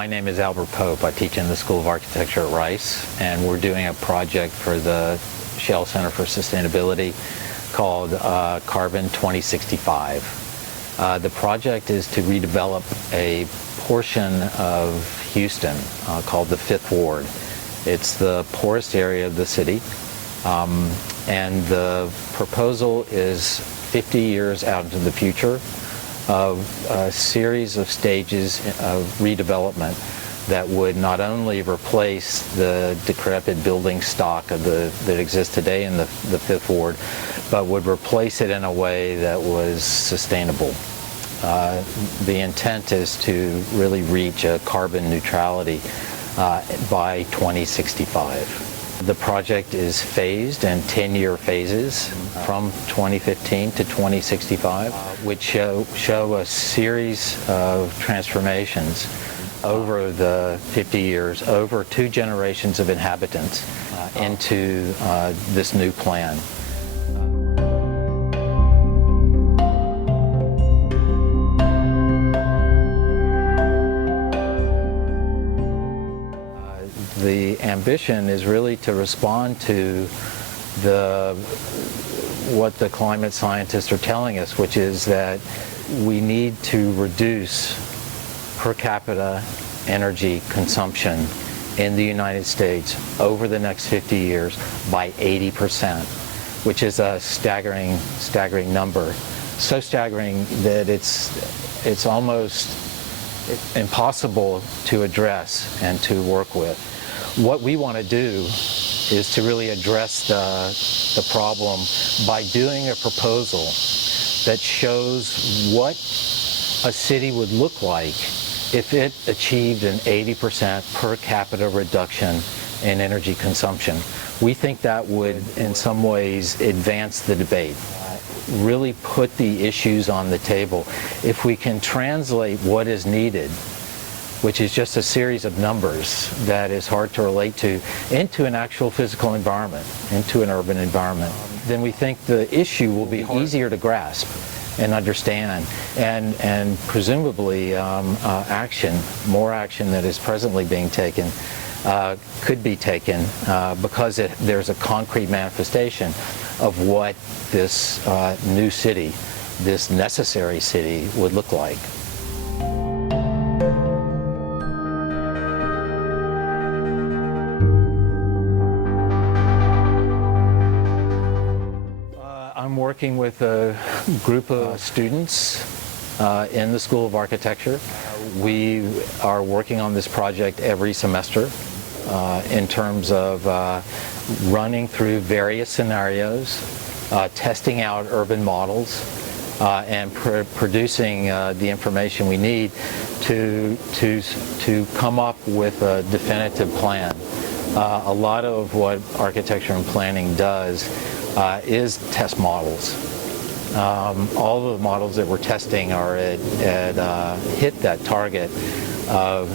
My name is Albert Pope. I teach in the School of Architecture at Rice, and we're doing a project for the Shell Center for Sustainability called Carbon 2065. The project is to redevelop a portion of Houston called the Fifth Ward. It's the poorest area of the city, and the proposal is 50 years out into the future of a series of stages of redevelopment that would not only replace the decrepit building stock of that exists today in the Fifth Ward, but would replace it in a way that was sustainable. The intent is to really reach a carbon neutrality by 2065. The project is phased in 10-year phases from 2015 to 2065, which show a series of transformations over the 50 years, over 2 generations of inhabitants into this new plan. The ambition is really to respond to what the climate scientists are telling us, which is that we need to reduce per capita energy consumption in the United States over the next 50 years by 80%, which is a staggering number. So staggering that it's almost impossible to address and to work with. What we want to do is to really address the problem by doing a proposal that shows what a city would look like if it achieved an 80% per capita reduction in energy consumption. We think that would, in some ways, advance the debate, really put the issues on the table. If we can translate what is needed, which is just a series of numbers that is hard to relate to, into an actual physical environment, into an urban environment, then we think the issue will be easier to grasp and understand, and presumably more action that is presently being taken could be taken because there's a concrete manifestation of what this new city, this necessary city, would look like. I'm working with a group of students in the School of Architecture. We are working on this project every semester in terms of running through various scenarios, testing out urban models, and producing the information we need to come up with a definitive plan. A lot of what architecture and planning does is test models. All of the models that we're testing are hit that target of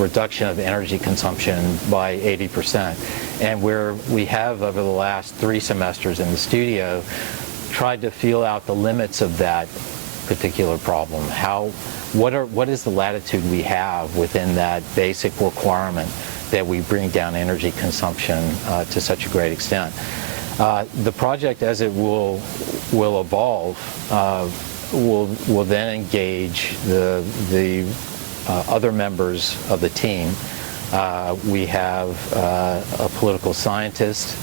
reduction of energy consumption by 80%. And we have, over the last 3 semesters in the studio, tried to feel out the limits of that particular problem. What is the latitude we have within that basic requirement that we bring down energy consumption to such a great extent? The project, as it will evolve, will then engage the other members of the team. We have a political scientist.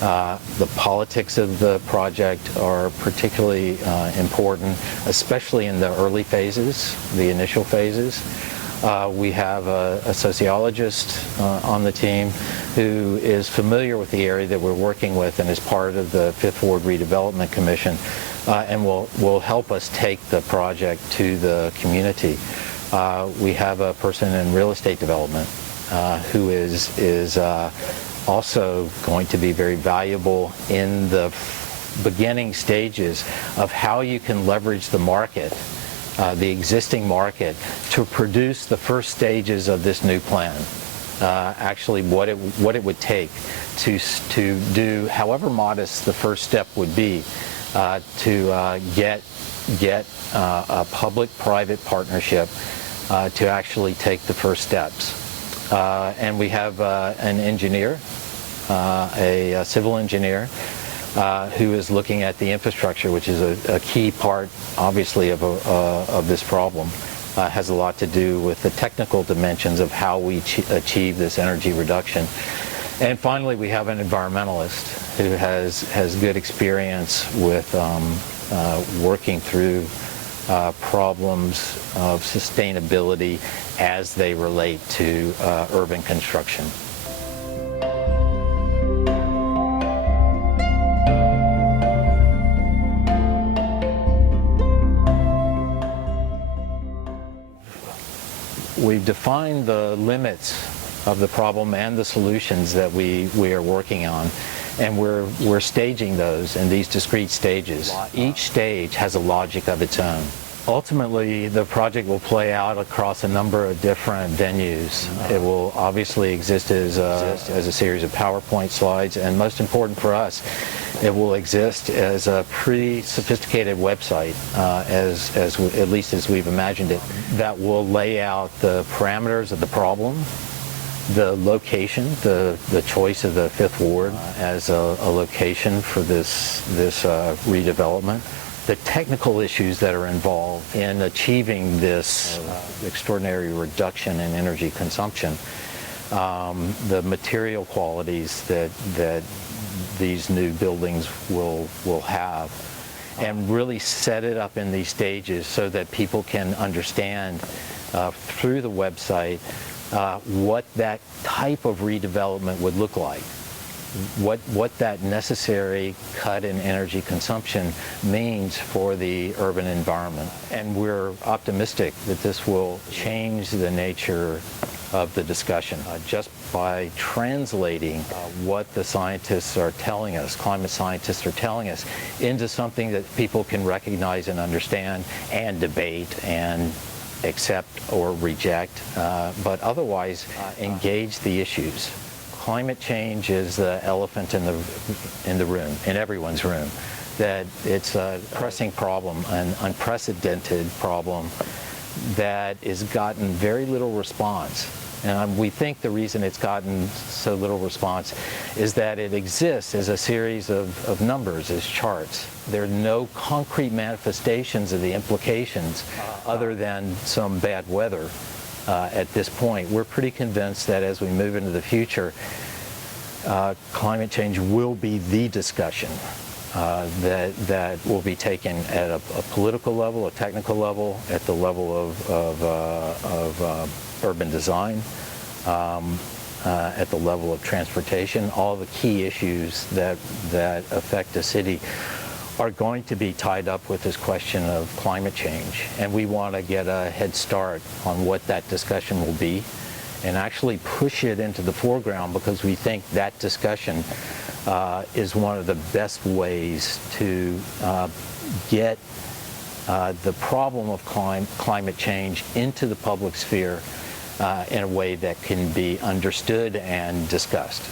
The politics of the project are particularly important, especially in the early phases, the initial phases. We have a sociologist on the team who is familiar with the area that we're working with and is part of the Fifth Ward Redevelopment Commission, and will help us take the project to the community. We have a person in real estate development who is also going to be very valuable in the beginning stages of how you can leverage the market, the existing market, to produce the first stages of this new plan. Actually, what it would take to do, however modest the first step would be, to get a public-private partnership to actually take the first steps. And we have an engineer, a civil engineer, who is looking at the infrastructure, which is a key part, obviously, of this problem. Has a lot to do with the technical dimensions of how we achieve this energy reduction. And finally, we have an environmentalist who has good experience with working through problems of sustainability as they relate to urban construction. We've defined the limits of the problem and the solutions that we are working on, and we're staging those in these discrete stages. Each stage has a logic of its own. Ultimately, the project will play out across a number of different venues. It will obviously exist as a series of PowerPoint slides, and most important for us, it will exist as a pretty sophisticated website, at least as we've imagined it, that will lay out the parameters of the problem, the location, the choice of the Fifth Ward as a location for this redevelopment, the technical issues that are involved in achieving this extraordinary reduction in energy consumption, the material qualities that these new buildings will have, and really set it up in these stages so that people can understand through the website what that type of redevelopment would look like, what that necessary cut in energy consumption means for the urban environment. And we're optimistic that this will change the nature of the discussion just by translating what the scientists are telling us, climate scientists are telling us, into something that people can recognize and understand and debate and accept or reject, but otherwise engage the issues. Climate change is the elephant in the room, in everyone's room. That it's a pressing problem, an unprecedented problem that has gotten very little response. And we think the reason it's gotten so little response is that it exists as a series of numbers, as charts. There are no concrete manifestations of the implications other than some bad weather at this point. We're pretty convinced that as we move into the future, climate change will be the discussion that will be taken at a political level, a technical level, at the level of urban design, at the level of transportation. All the key issues that affect a city are going to be tied up with this question of climate change. And we want to get a head start on what that discussion will be and actually push it into the foreground, because we think that discussion is one of the best ways to get the problem of climate change into the public sphere in a way that can be understood and discussed.